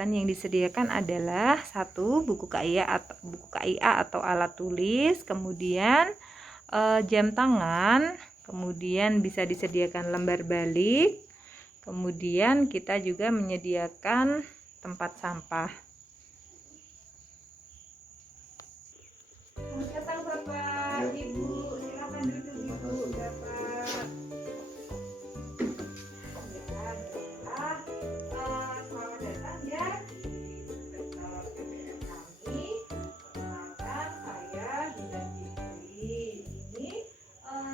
peralatan yang disediakan adalah satu buku KIA atau alat tulis, kemudian jam tangan, kemudian bisa disediakan lembar balik, kemudian kita juga menyediakan tempat sampah. Datang Bapak, Ibu, silakan duduk Ibu, Bapak. Selamat datang ya di kantor PPM kami. Perkenalkan saya Dinda Fitri. Ini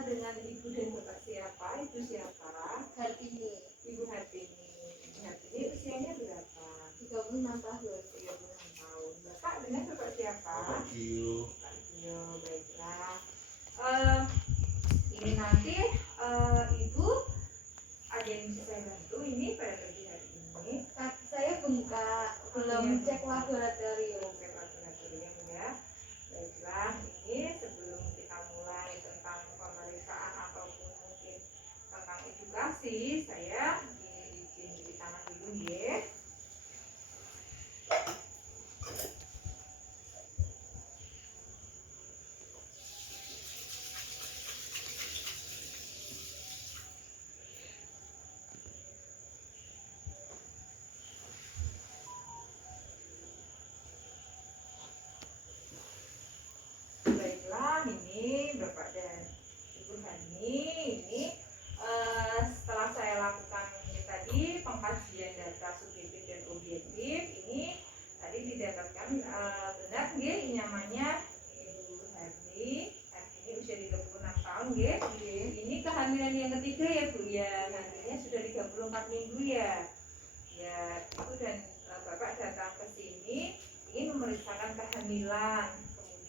dengan Ibu dan Bapak siapa? Ibu siapa? Hartini. Ibu Hartini. Ibu Hartini usianya berapa? 36 tahun. 36 tahun. Bapak dengan Bapak siapa? Bapak Gio. Pak Gio, baiklah. Ini nanti Ibu ada yang bisa saya bantu ini pada pagi hari ini. Saya belum cek laboratorium. Cek laboratorium ya. Baiklah, ini sebelum kita mulai tentang pemeriksaan ataupun mungkin tentang edukasi, saya izin cuci tangan dulu ya. Baiklah, ini Bapak dan Ibu Hani, ini setelah saya lakukan ini tadi pengkajian data subjektif dan objektif, ini tadi didapatkan benar nggih ini namanya Ibu Hani. Ini usia 36 tahun nggih. Ini kehamilan yang ketiga ya Bu ya. Hamilnya sudah 34 minggu ya. Ya, Ibu dan Bapak datang ke sini ingin memeriksakan kehamilan.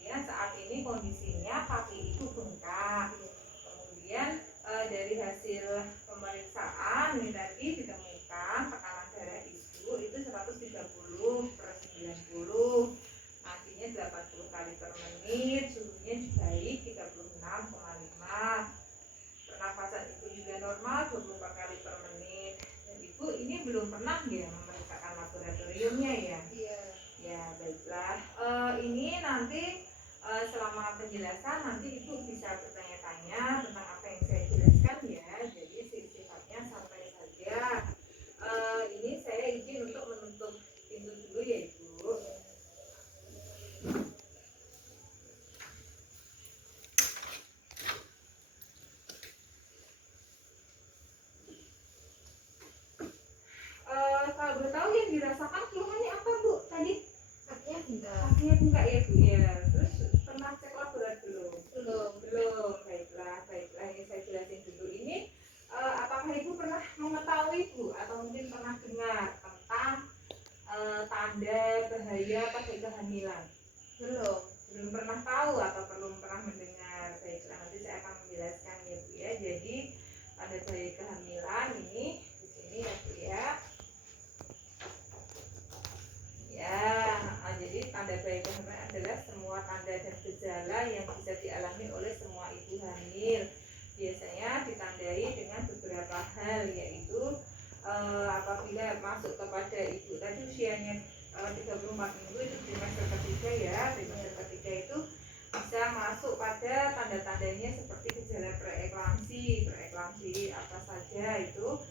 Kemudian saat ini kondisinya kaki Ibu bengkak. Kemudian dari hasil pemeriksaan ini tadi ditemukan tekanan darah Ibu itu 130/90, nadinya 80 kali per menit, suhunya baik 36,5, pernafasan Ibu juga normal 24 kali per menit. Dan Ibu ini belum pernah ya memeriksakan laboratoriumnya ya? Iya. Ya baiklah, ini nanti selama penjelasan nanti Ibu bisa bertanya-tanya tentang apa yang saya jelaskan ya. Jadi sifatnya santai saja. Ini saya izin untuk menutup pintu dulu ya Ibu. Kalau boleh tahu yang dirasakan keluhannya apa Bu tadi? Kakinya bengkak. Kakinya bengkak ya Bu ya. Terus pernah cek laboratorium? Belum. Baiklah ini saya jelasin dulu. Ini apakah Ibu pernah mengetahui Bu atau mungkin pernah dengar tentang tanda bahaya pada kehamilan? Belum pernah tahu atau belum pernah mendengar. Baiklah, nanti saya akan menjelaskan ya Bu ya. Jadi tanda bahaya kehamilan ini di sini ya Bu ya. Jadi tanda bahaya kehamilan adalah semua tanda dan gejala yang bisa dialami oleh semua ibu hamil. Biasanya ditandai dengan beberapa hal, yaitu apabila masuk kepada ibu tadi usianya 34 minggu itu trimester ketiga ya. Trimester ketiga itu bisa masuk pada tanda-tandanya seperti gejala preeklamsi apa saja itu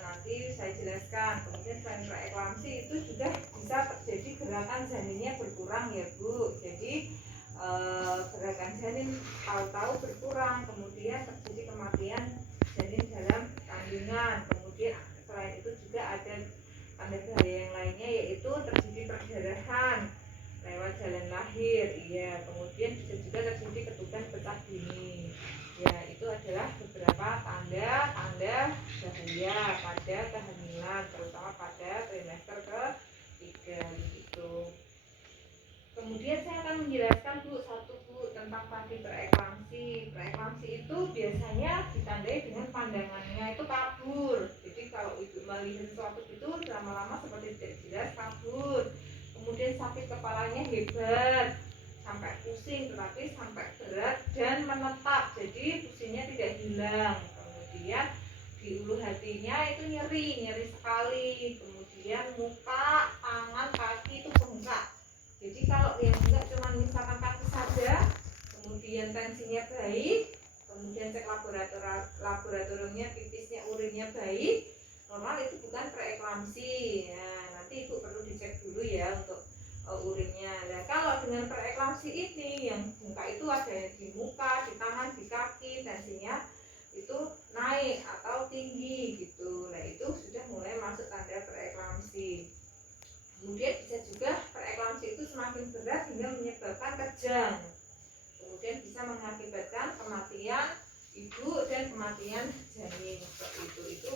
nanti saya jelaskan. Kemudian selain preeklamsi itu juga bisa terjadi gerakan janinnya berkurang ya Bu. Jadi gerakan janin tahu-tahu berkurang, kemudian terjadi kematian janin dalam kandungan. Kemudian selain itu juga ada tanda bahaya yang lainnya, yaitu terjadi perdarahan lewat jalan lahir. Iya, kemudian bisa juga terjadi ketukan pecah dini. Ya, itu adalah beberapa tanda-tanda bahaya pada kehamilan, terutama pada trimester ketiga gitu. Kemudian saya akan menjelaskan Bu tentang tadi preeklamsi. Preeklamsi itu biasanya ditandai dengan pandangannya itu kabur. Jadi kalau ibu melihat sesuatu itu lama-lama seperti tidak jelas, kabur. Kemudian sakit kepalanya hebat, sampai pusing, tetapi sampai berat dan menetap. Jadi pusingnya tidak hilang. Kemudian di ulu hatinya itu nyeri sekali. Kemudian kemudian muka, tangan, kaki itu bengkak. Jadi kalau yang bengkak cuma misalkan kaki saja, kemudian tensinya baik, kemudian cek laboratoriumnya, pipisnya, urinnya baik, normal, itu bukan preeklamsi. Nah, nanti ibu perlu dicek dulu ya untuk urinnya. Nah, kalau dengan preeklamsi ini yang bengkak itu ada di muka, di tangan, di kaki, tensinya itu naik atau tinggi gitu. Nah, itu sudah mulai masuk tanda preeklamsi. Kemudian bisa juga preeklamsi itu semakin berat hingga menyebabkan kejang. Kemudian bisa mengakibatkan kematian ibu dan kematian janin seperti itu. Itu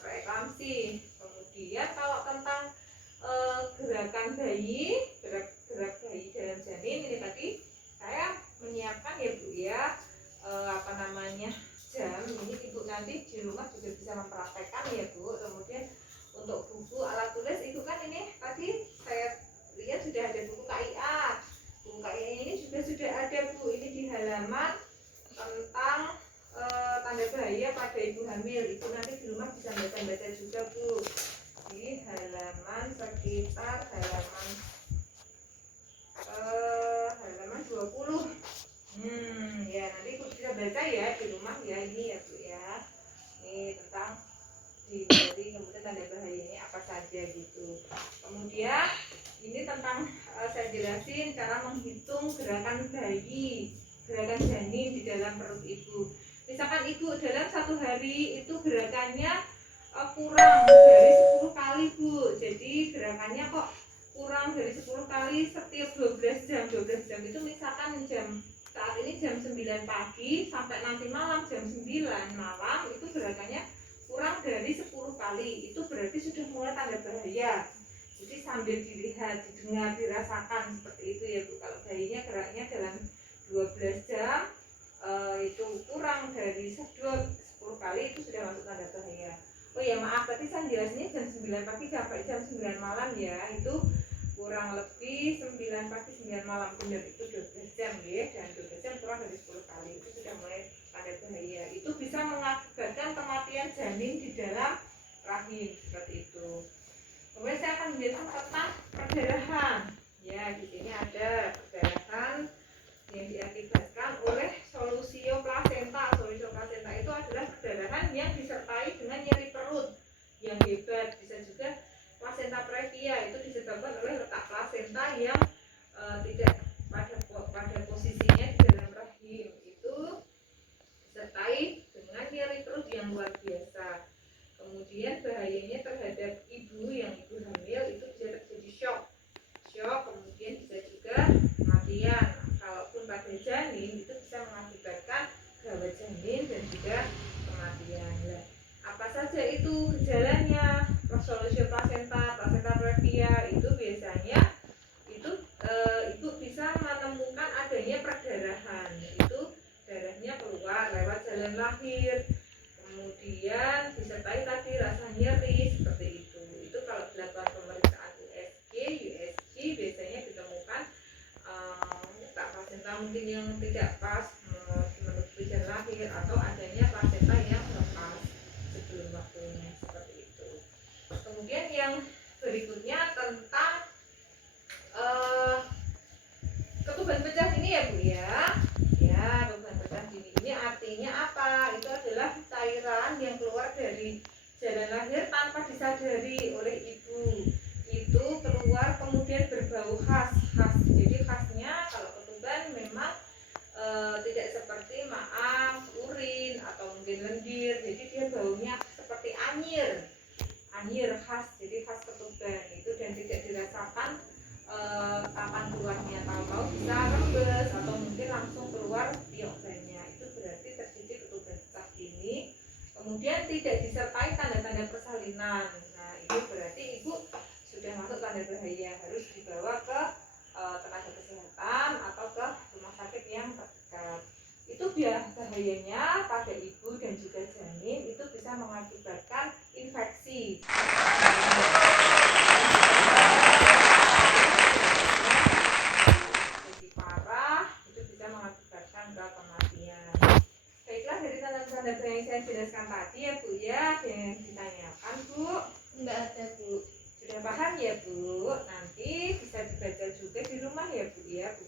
preeklamsi. Kemudian kalau tentang gerakan bayi, gerak bayi dalam janin ini tadi saya menyiapkan ya Bu ya, jam. Ini ibu nanti di rumah juga bisa mempraktekkan ya Bu. Kemudian untuk buku alat tulis itu kan ini tadi saya lihat sudah ada buku KIA. Buku KIA ini juga sudah ada Bu, ini di halaman tentang tanda bahaya pada ibu hamil. Ibu nanti di rumah bisa baca-baca juga Bu, di halaman sekitar halaman 20. Ya nanti ibu bisa baca ya di rumah ya, ini ya Bu ya, ini tentang diberi kemudian tanda bahaya ini apa saja gitu. Kemudian ini tentang saya jelasin cara menghitung gerakan bayi, gerakan janin di dalam perut ibu. Misalkan ibu dalam satu hari itu gerakannya kurang dari 10 kali Bu. Jadi gerakannya kok kurang dari 10 kali setiap 12 jam. 12 jam itu misalkan saat ini jam 9 pagi sampai nanti malam jam 9 malam itu gerakannya kurang dari 10 kali. Itu berarti sudah mulai tanda bahaya. Jadi sambil dilihat, didengar, dirasakan seperti itu ya Bu. Kalau bayinya geraknya dalam 12 jam itu kurang dari 10 kali itu sudah masuk tanda bahaya. Oh ya maaf, tadi saya jelasnya jam 9 pagi sampai jam 9 malam ya. Itu kurang lebih 9 pagi 9 malam, benar itu 12 jam ya. Dan 12 jam kurang dari 10 kali itu sudah mulai tanda bahaya. Itu bisa mengakibatkan kematian janin di dalam rahim seperti itu. Kemudian saya akan menjelaskan tentang perdarahan. Ya, di sini ada perdarahan yang diakibatkan oleh solusio plasenta. Solusio plasenta itu adalah perdarahan yang disertai dengan nyeri perut yang hebat. Bisa juga plasenta previa, itu disebabkan oleh letak plasenta yang tidak pada posisinya di dalam rahim. Itu disertai dengan nyeri perut yang luar biasa. Kemudian bahayanya terhadap ibu yang ibu hamil itu bisa terjadi shock, kemudian bisa juga kematian. Kalaupun pada janin itu bisa mengakibatkan gawat janin dan juga kematian. Nah, apa saja itu gejalanya? Solusio plasenta, plasenta previa itu biasanya itu ibu bisa menemukan adanya perdarahan, itu darahnya keluar lewat jalan lahir. Kemudian disertai tadi rasa nyeri seperti itu. Itu kalau dilakukan pemeriksaan USG biasanya ditemukan letak plasenta mungkin yang tidak pas menutupi jalan lahir atau adanya plasenta yang lepas sebelum waktunya seperti itu. Kemudian yang berikutnya tentang ketuban pecah dini ya Bu ya. Ya, ketuban pecah dini ini artinya apa? Itu adalah cairan yang keluar dari jalan lahir tanpa disadari oleh ibu. Itu keluar kemudian berbau khas. Jadi khasnya kalau ketuban memang tidak seperti maaf, urin atau mungkin lendir. Jadi dia baunya seperti anyir khas. Jadi khas ketuban itu dan tidak dirasakan kapan keluarnya, tahu-tahu bisa rembes atau mungkin langsung keluar piokbannya. Itu berarti terjadi ketuban pecah dini. Kemudian tidak disertai tanda-tanda persalinan. Nah, itu berarti ibu sudah masuk tanda bahaya, harus dibawa ke tenaga kesehatan atau ke rumah sakit yang terdekat. Itu bahayanya pada ibu dan juga janin itu bisa mengakibatkan infeksi. Jadi parah, itu bisa mengakibatkan kematian. Baiklah, dari tanda-tanda yang saya jelaskan tadi ya Bu ya, yang ditanyakan Bu. Enggak ada, Bu. Sudah paham ya Bu? Nanti bisa dibaca juga di rumah ya Bu ya, Bu